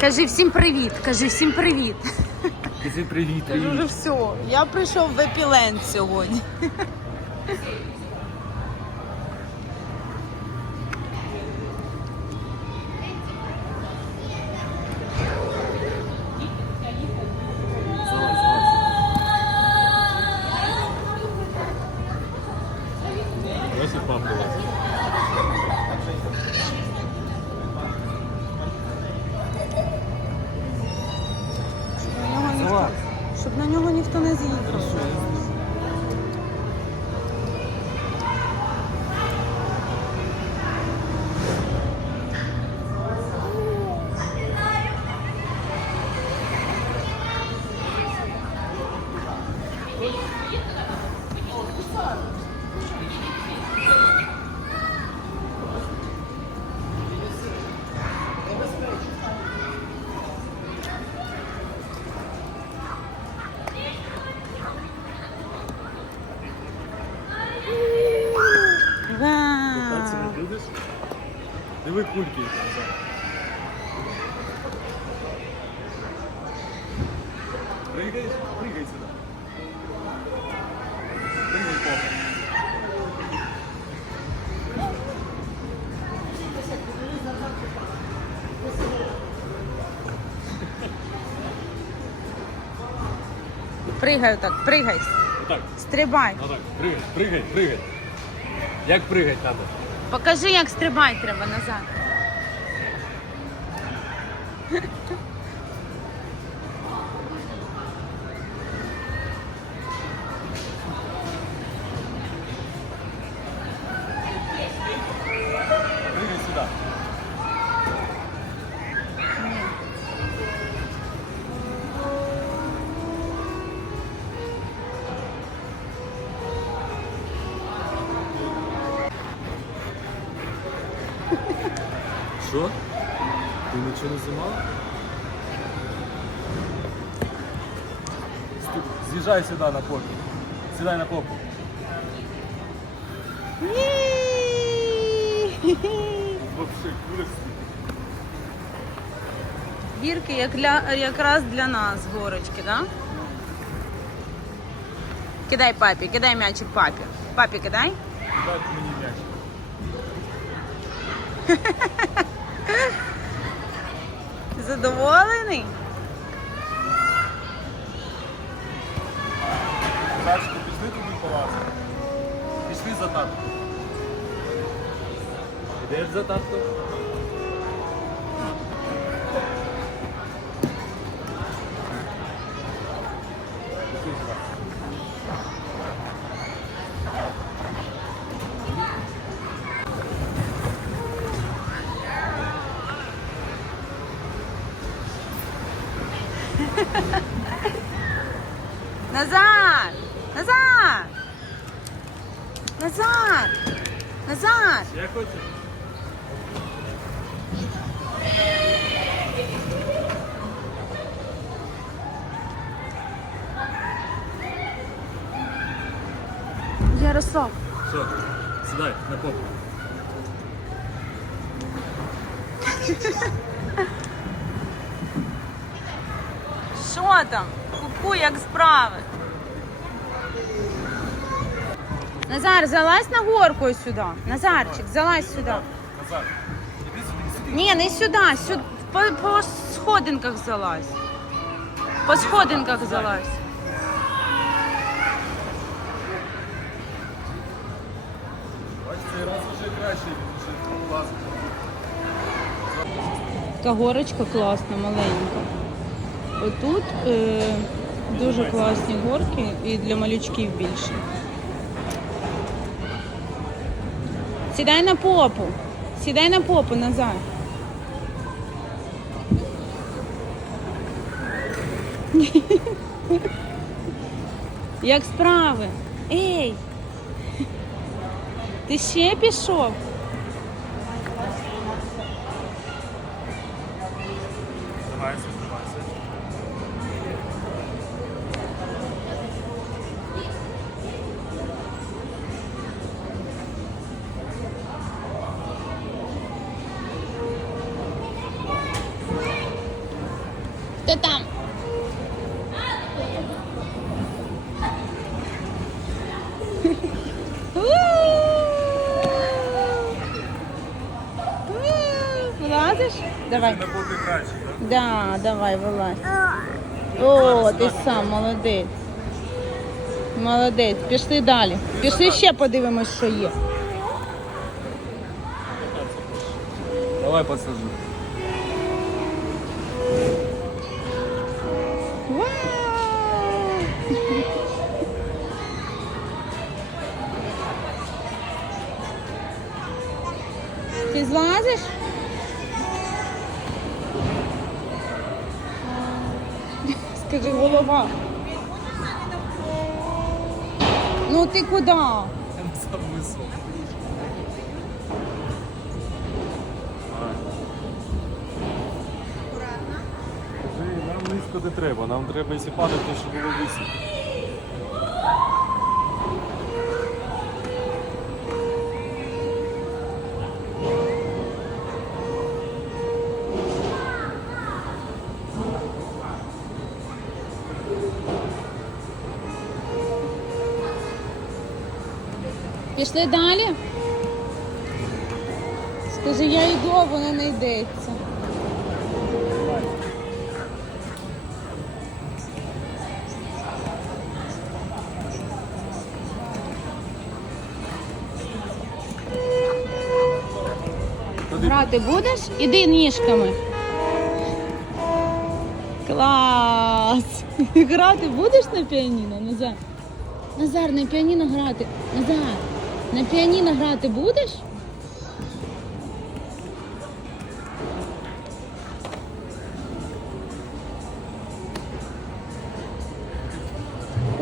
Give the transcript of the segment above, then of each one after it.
Кажи всім привіт, кажи всім привіт. Кажи привіт, Кажу, вже все. Я прийшов в епілент сьогодні. Диви кульки там зараз. Пригай, пригай сюди. Пригай попа. Пригай так, пригай. Отак, Стрибай. отак. Пригай, пригай, пригай. Як пригать треба? Покажи, як стрибай треба назад. Що? Ти нічого не знімала? Сту- З'їжджай сюди на попу. Сідай на попу. Вообще курочки. Гірки як для, якраз для нас горочки, да? Кидай папі, кидай м'ячик папі. Папі кидай. Дайте мені м'яч. Задоволений? Бачите, пішли туди полазити. Пішли за татку. Ідеш за татку? Ярослав. Все, сідай на попу. Що там? Ку-ку, як справи? Назар, залазь на горку ось сюди. Назарчик, залазь сюди. Іди сюди. Ні, не сюди, сюди. По, по сходинках залазь. По сходинках залазь. Така горочка класна, маленька. Отут е, дуже класні горки і для малючків більше. Сідай на попу. Сідай на попу назад. Як справи? Ей! Ти ще пішов? Давай. Краще, так? Да, давай, вилазь. О, ти сам молодець. Молодець. Пішли далі. Пішли ще подивимось, що є. Давай посажу. Скажи, голова. Ну ти куди? Висок. Нам низько не треба, нам треба, якщо падати, щоб було високо. Пішли далі? Скажи, я йду, а воно не йдеться. Грати будеш? Іди ніжками. Клас! Грати будеш на піаніно, Назар? Назар, на піаніно грати. Назар, на піаніно грати будеш?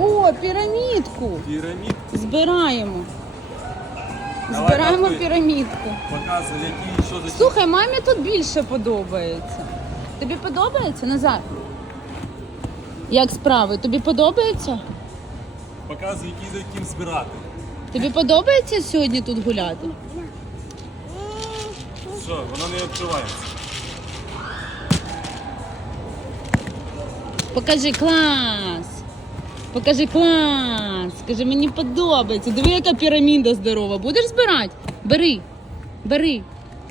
О, пірамідку! Пірамід Збираємо. Давай, Збираємо давай. пірамідку. показує, які що за Слухай, мамі тут більше подобається. Тобі подобається, Назар? Як справи? Тобі подобається? показує, які за яким збирати. Тобі подобається сьогодні тут гуляти? Що, воно не відкривається. Покажи клас. Покажи клас. Скажи, мені подобається. Диви, яка піраміда здорова. Будеш збирати? Бери. Бери.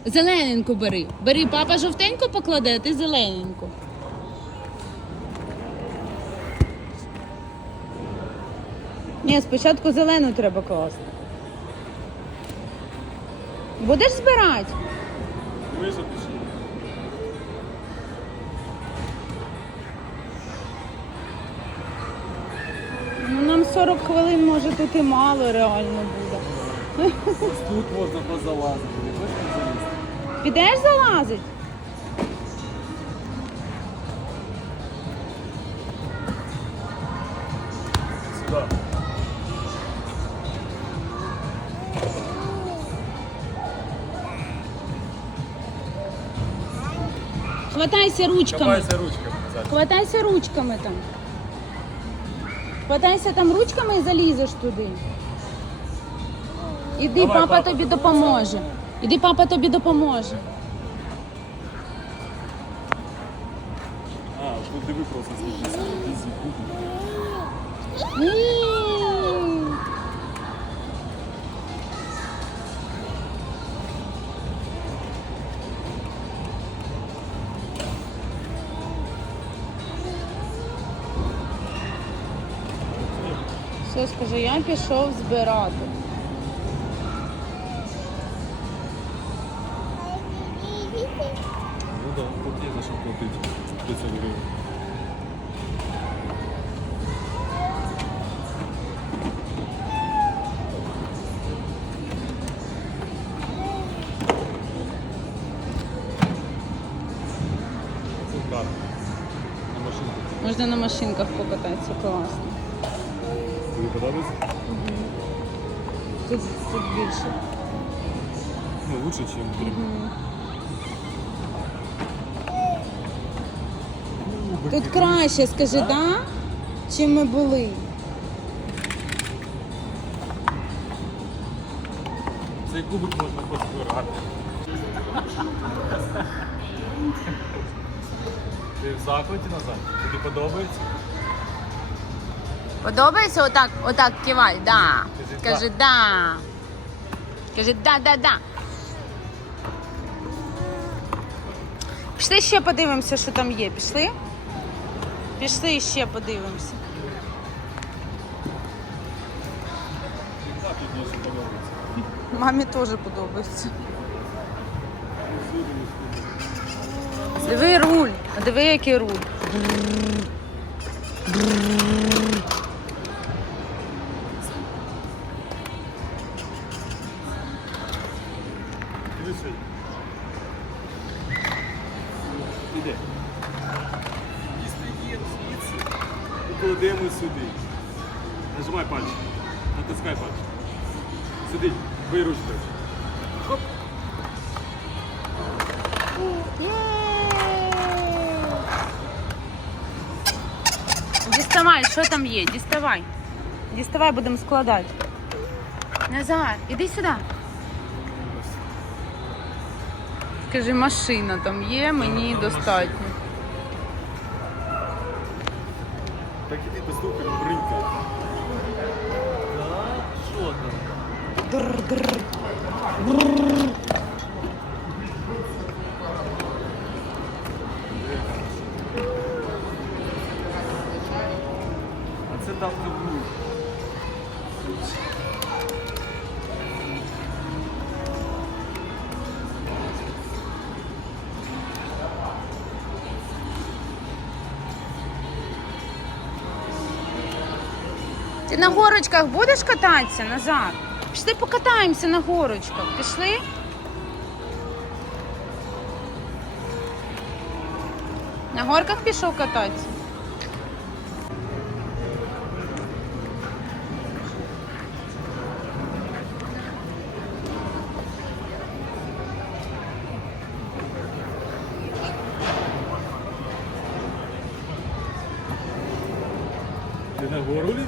Зелененьку бери. Бери, папа жовтеньку покладе, а ти зелененьку. Ні, спочатку зелену треба класти. Будеш збирати? Що. Ну, нам 40 хвилин, може, тут і мало реально буде. Ось тут можна позалазити. Підеш залазить? Хватайся ручками. Копайся ручками назад. Хватайся ручками там. Хватайся там ручками і залізеш туди. Іди, Давай, папа, папа тобі допоможе. Іди, папа тобі допоможе. А, тут диви просто. Ні. Все, скажи, я пішов збирати. Ну да, тут є за що платити. 500 гривень. Можна на машинках покататися, класно. Тобі подобається? Тут, тут більше. Ну, лучше, ніж дрібно. Тут краще, скажи, Так? да? Чим ми були. Цей кубик можна позбирати. Ти в захваті назад? Тобі подобається? Подобається отак, отак кивай, да. Кажи, Кажи да. Кажи да, да, да. Пішли ще подивимося, що там є. Пішли? Пішли ще подивимося. Мамі теж подобається. Диви руль. Диви, який руль. Натискай пальчик. Сюди. Бий ручкою. Хоп. Діставай, що там є? Діставай. Діставай, будемо складати. Назар, іди сюди. Скажи, машина там є, мені достатньо. Це не буде. Ти на горочках будеш кататися, Назар? Пішли покатаємося на горочках. Пішли? На горках пішов кататися? Ти на гору лізеш?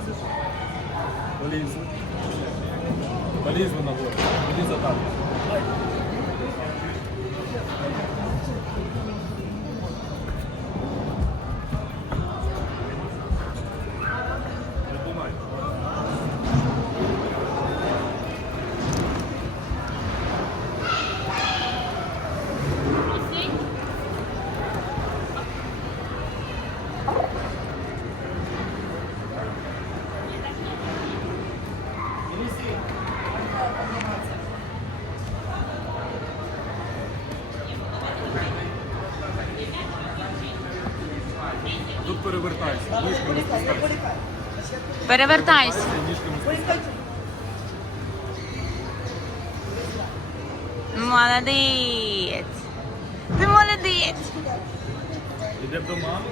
Перевертайся. Молодець. Ти молодець. Іде до мами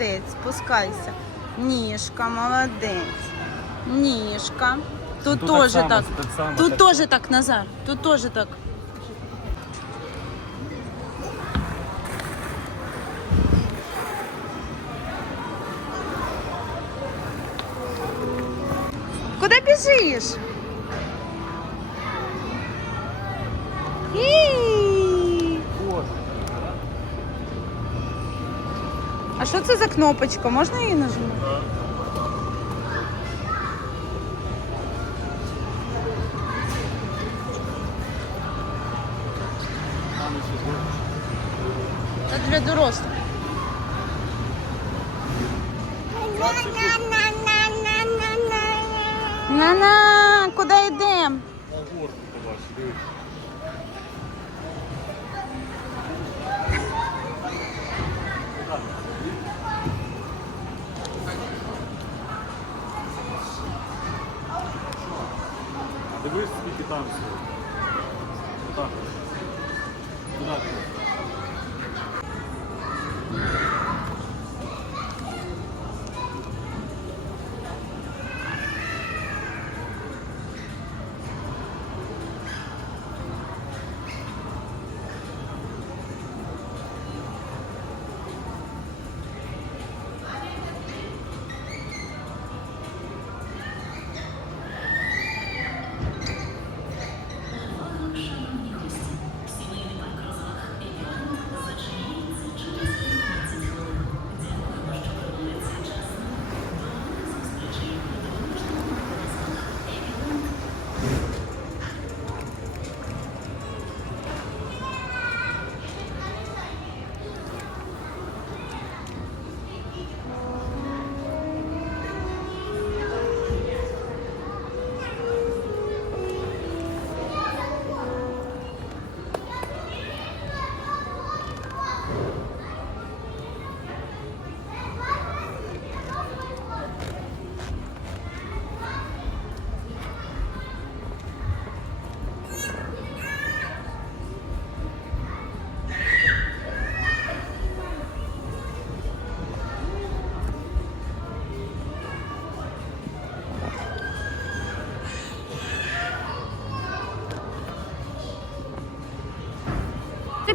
молодець, спускайся. Ніжка, молодець. Ніжка. Тут Тут так теж так. так само, Тут так теж так, Назар. Тут теж так. Куди біжиш? Що це за кнопочка? Можна її буде. Це для дорослих. На-на, куди йдемо? На горку побачиш, дивись.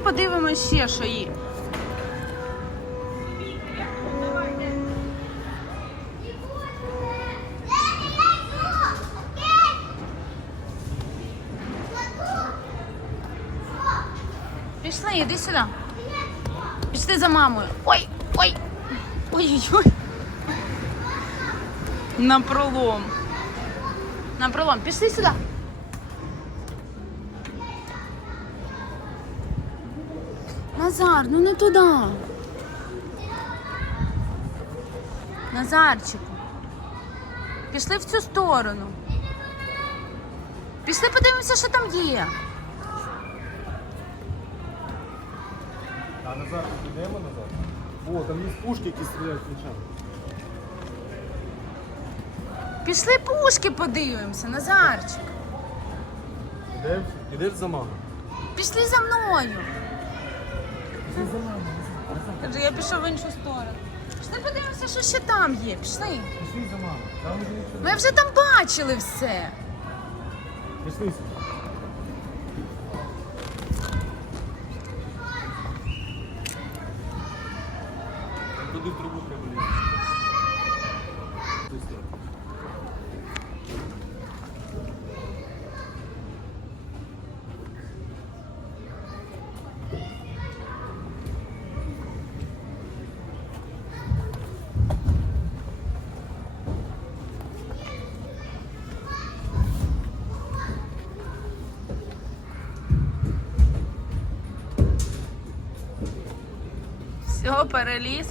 Подивимось ще, що є. Пішли, іди сюди. Пішли за мамою. Ой, ой. Ой-ой-ой. На пролом. На пролом. Пішли сюди. Назар, ну не туди. Назарчику. Пішли в цю сторону. Пішли подивимося, що там є. А назад підемо назад? О, там є пушки, які стріляють мечами. Пішли пушки подивимося, Назарчик. Ідеш? Ідеш за мамою? Пішли за мною. Каже, я пішов в іншу сторону. Пішли подивимося, що ще там є. Пішли. Пішли за мамою. Там уже нічого. Ми вже там бачили все. Пішли Все, переліз.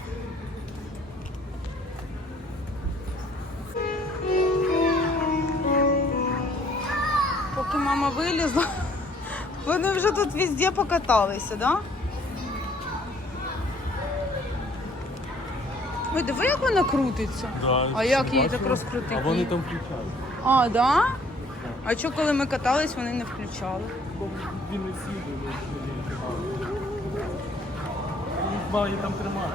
Поки мама вилізла, вони вже тут везде покаталися, да? Ой, диви, як вона крутиться. Да, А як її так розкрутити? А вони там включають. А, да? А що, коли ми катались, вони не включали? Бо він не сіли, має там тримати.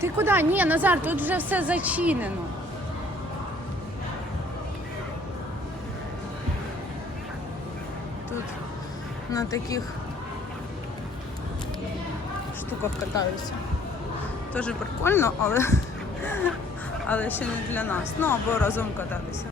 Ти куди? Ні, Назар, тут вже все зачинено. Тут на таких штуках катаюся. Теж прикольно, але, але ще не для нас. Ну або разом кататися.